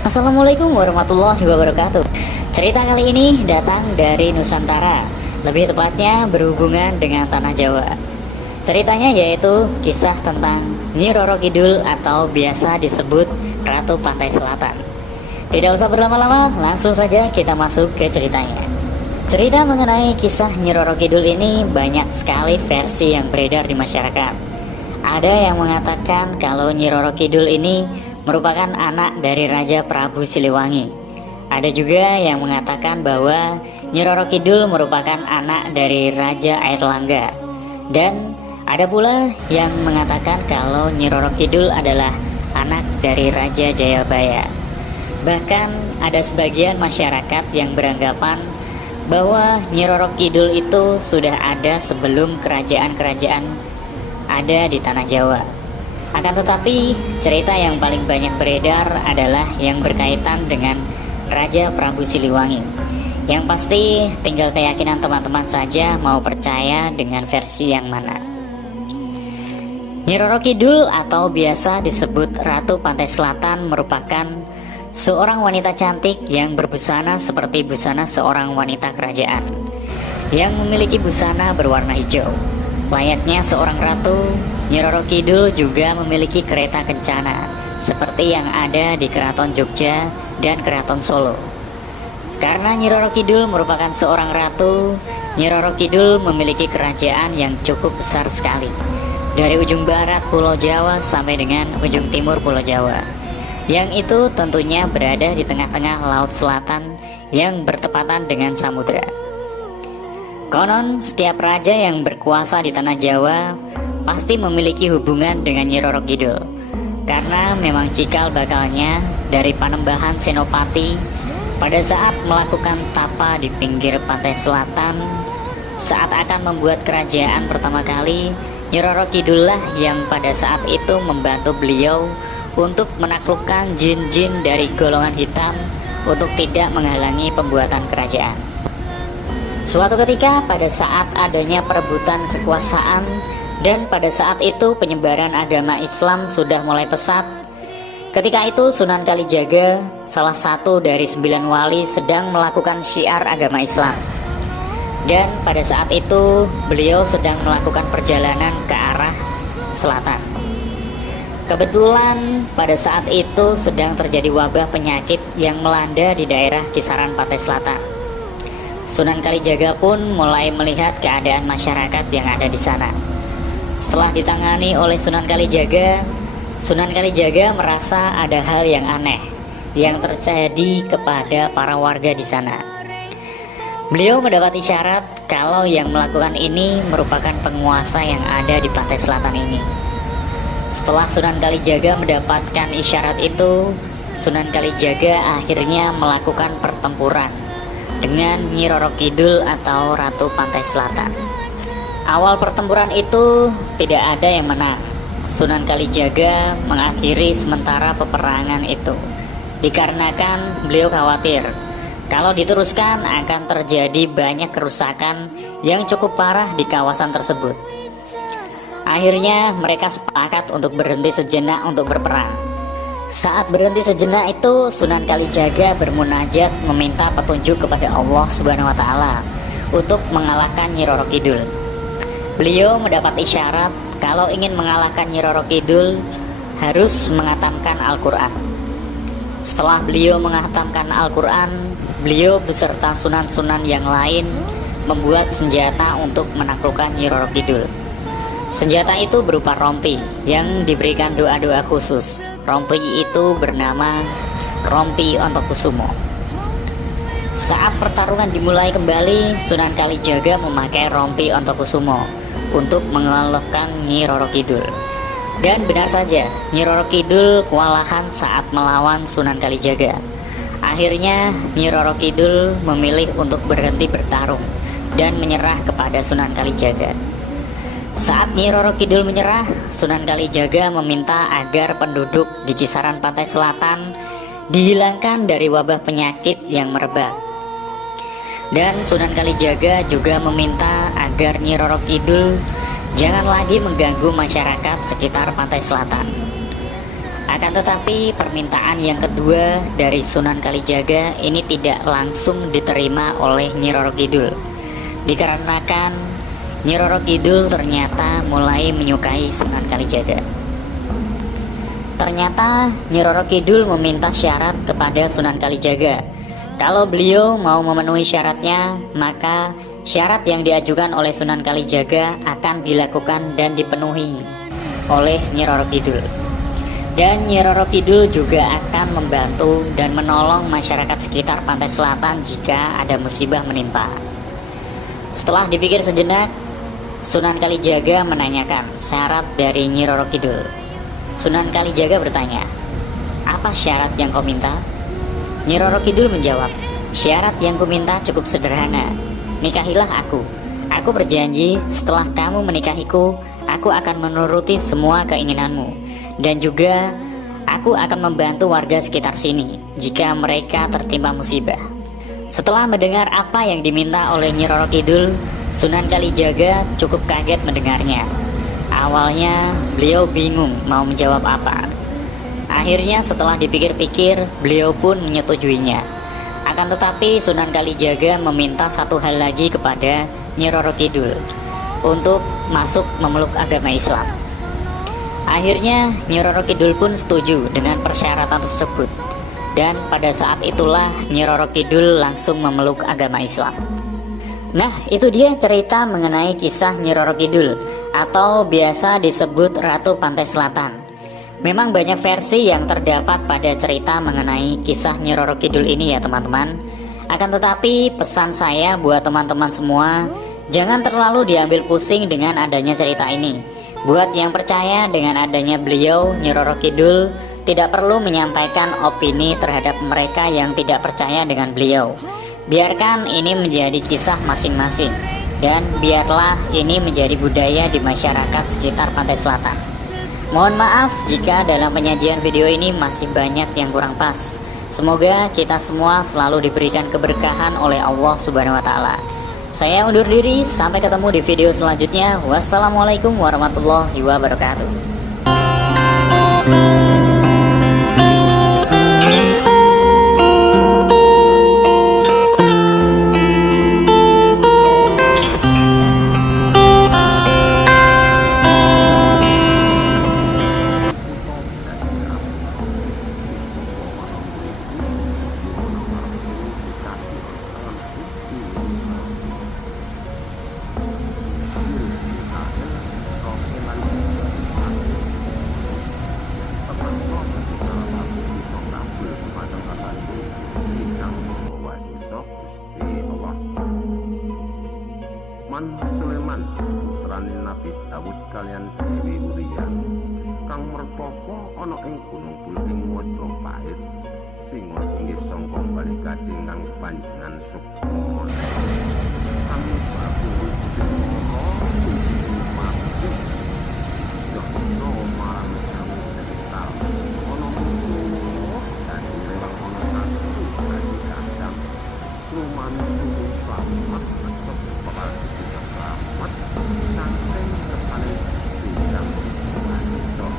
Assalamualaikum warahmatullahi wabarakatuh. Cerita kali ini datang dari Nusantara, lebih tepatnya berhubungan dengan tanah Jawa. Ceritanya yaitu kisah tentang Nyi Roro Kidul atau biasa disebut Ratu Pantai Selatan. Tidak usah berlama-lama, langsung saja kita masuk ke ceritanya. Cerita mengenai kisah Nyi Roro Kidul ini banyak sekali versi yang beredar di masyarakat. Ada yang mengatakan kalau Nyi Roro Kidul ini merupakan anak dari Raja Prabu Siliwangi. Ada juga yang mengatakan bahwa Nyi Roro Kidul merupakan anak dari Raja Airlangga. Dan ada pula yang mengatakan kalau Nyi Roro Kidul adalah anak dari Raja Jayabaya. Bahkan ada sebagian masyarakat yang beranggapan bahwa Nyi Roro Kidul itu sudah ada sebelum kerajaan-kerajaan ada di tanah Jawa. Akan tetapi, cerita yang paling banyak beredar adalah yang berkaitan dengan Raja Prabu Siliwangi. Yang pasti tinggal keyakinan teman-teman saja mau percaya dengan versi yang mana. Nyi Roro Kidul atau biasa disebut Ratu Pantai Selatan merupakan seorang wanita cantik yang berbusana seperti busana seorang wanita kerajaan, yang memiliki busana berwarna hijau. Layaknya seorang ratu, Nyi Roro Kidul juga memiliki kereta kencana seperti yang ada di Keraton Jogja dan Keraton Solo. Karena Nyi Roro Kidul merupakan seorang ratu, Nyi Roro Kidul memiliki kerajaan yang cukup besar sekali, dari ujung barat Pulau Jawa sampai dengan ujung timur Pulau Jawa, yang itu tentunya berada di tengah-tengah Laut Selatan yang bertepatan dengan samudera. Konon setiap raja yang berkuasa di tanah Jawa pasti memiliki hubungan dengan Nyi Roro Kidul, karena memang cikal bakalnya dari Panembahan Senopati pada saat melakukan tapa di pinggir pantai selatan. Saat akan membuat kerajaan pertama kali, Nyi Roro Kidul lah yang pada saat itu membantu beliau untuk menaklukkan jin-jin dari golongan hitam untuk tidak menghalangi pembuatan kerajaan. Suatu ketika pada saat adanya perebutan kekuasaan dan pada saat itu penyebaran agama Islam sudah mulai pesat, ketika itu Sunan Kalijaga, salah satu dari 9 wali, sedang melakukan syiar agama Islam. Dan pada saat itu beliau sedang melakukan perjalanan ke arah selatan. Kebetulan pada saat itu sedang terjadi wabah penyakit yang melanda di daerah kisaran pantai selatan. Sunan Kalijaga pun mulai melihat keadaan masyarakat yang ada di sana. Setelah ditangani oleh Sunan Kalijaga merasa ada hal yang aneh yang terjadi kepada para warga di sana. Beliau mendapat isyarat kalau yang melakukan ini merupakan penguasa yang ada di pantai selatan ini. Setelah Sunan Kalijaga mendapatkan isyarat itu, Sunan Kalijaga akhirnya melakukan pertempuran dengan Nyi Roro Kidul atau Ratu Pantai Selatan. Awal pertempuran itu tidak ada yang menang. Sunan Kalijaga mengakhiri sementara peperangan itu dikarenakan beliau khawatir kalau diteruskan akan terjadi banyak kerusakan yang cukup parah di kawasan tersebut. Akhirnya mereka sepakat untuk berhenti sejenak untuk berperang. Saat berhenti sejenak itu, Sunan Kalijaga bermunajat meminta petunjuk kepada Allah Subhanahu wa Ta'ala untuk mengalahkan Nyi Roro Kidul. Beliau mendapat isyarat kalau ingin mengalahkan Nyi Roro Kidul harus menghatamkan Al-Quran. Setelah beliau menghatamkan Al-Quran, beliau beserta sunan-sunan yang lain membuat senjata untuk menaklukkan Nyi Roro Kidul. Senjata itu berupa rompi yang diberikan doa-doa khusus. Rompi itu bernama Rompi Ontokusumo. Saat pertarungan dimulai kembali, Sunan Kalijaga memakai Rompi Ontokusumo untuk mengalahkan Nyi Roro Kidul. Dan benar saja, Nyi Roro Kidul kewalahan saat melawan Sunan Kalijaga. Akhirnya Nyi Roro Kidul memilih untuk berhenti bertarung dan menyerah kepada Sunan Kalijaga. Saat Nyi Roro Kidul menyerah, Sunan Kalijaga meminta agar penduduk di kisaran pantai selatan dihilangkan dari wabah penyakit yang merebak. Dan Sunan Kalijaga juga meminta agar Nyi Roro Kidul jangan lagi mengganggu masyarakat sekitar pantai selatan. Akan tetapi permintaan yang kedua dari Sunan Kalijaga ini tidak langsung diterima oleh Nyi Roro Kidul, dikarenakan Nyi Roro Kidul ternyata mulai menyukai Sunan Kalijaga. Ternyata Nyi Roro Kidul meminta syarat kepada Sunan Kalijaga. Kalau beliau mau memenuhi syaratnya, maka syarat yang diajukan oleh Sunan Kalijaga akan dilakukan dan dipenuhi oleh Nyi Roro Kidul. Dan Nyi Roro Kidul juga akan membantu dan menolong masyarakat sekitar pantai selatan jika ada musibah menimpa. Setelah dipikir sejenak, Sunan Kalijaga menanyakan syarat dari Nyi Roro Kidul. Sunan Kalijaga bertanya, "Apa syarat yang kau minta?" Nyi Roro Kidul menjawab, "Syarat yang kuminta cukup sederhana. Nikahilah aku. Aku berjanji setelah kamu menikahiku, aku akan menuruti semua keinginanmu. Dan juga aku akan membantu warga sekitar sini jika mereka tertimpa musibah." Setelah mendengar apa yang diminta oleh Nyi Roro Kidul, Sunan Kalijaga cukup kaget mendengarnya. Awalnya beliau bingung mau menjawab apa. Akhirnya setelah dipikir-pikir, beliau pun menyetujuinya. Akan tetapi Sunan Kalijaga meminta satu hal lagi kepada Nyi Roro Kidul, untuk masuk memeluk agama Islam. Akhirnya Nyi Roro Kidul pun setuju dengan persyaratan tersebut, dan pada saat itulah Nyi Roro Kidul langsung memeluk agama Islam. Nah, itu dia cerita mengenai kisah Nyi Roro Kidul, atau biasa disebut Ratu Pantai Selatan. Memang banyak versi yang terdapat pada cerita mengenai kisah Nyi Roro Kidul ini ya teman-teman. Akan tetapi pesan saya buat teman-teman semua, jangan terlalu diambil pusing dengan adanya cerita ini. Buat yang percaya dengan adanya beliau, Nyi Roro Kidul, tidak perlu menyampaikan opini terhadap mereka yang tidak percaya dengan beliau. Biarkan ini menjadi kisah masing-masing, dan biarlah ini menjadi budaya di masyarakat sekitar pantai selatan. Mohon maaf jika dalam penyajian video ini masih banyak yang kurang pas. Semoga kita semua selalu diberikan keberkahan oleh Allah Subhanahu wa Ta'ala. Saya undur diri, sampai ketemu di video selanjutnya. Wassalamualaikum warahmatullahi wabarakatuh. Man Sulaiman putrane Nabi Dawud kalian Dewi Uria kang mertapa ana ing gunung Bulking Majapahit sing inggih sangka bali kading kang panjenengan sukma kang babu marang sang kristal ana musuh dan lewat ana satu kali kadang lumantu selamat tetep bakal selamat sampai kepada bidang lanjut.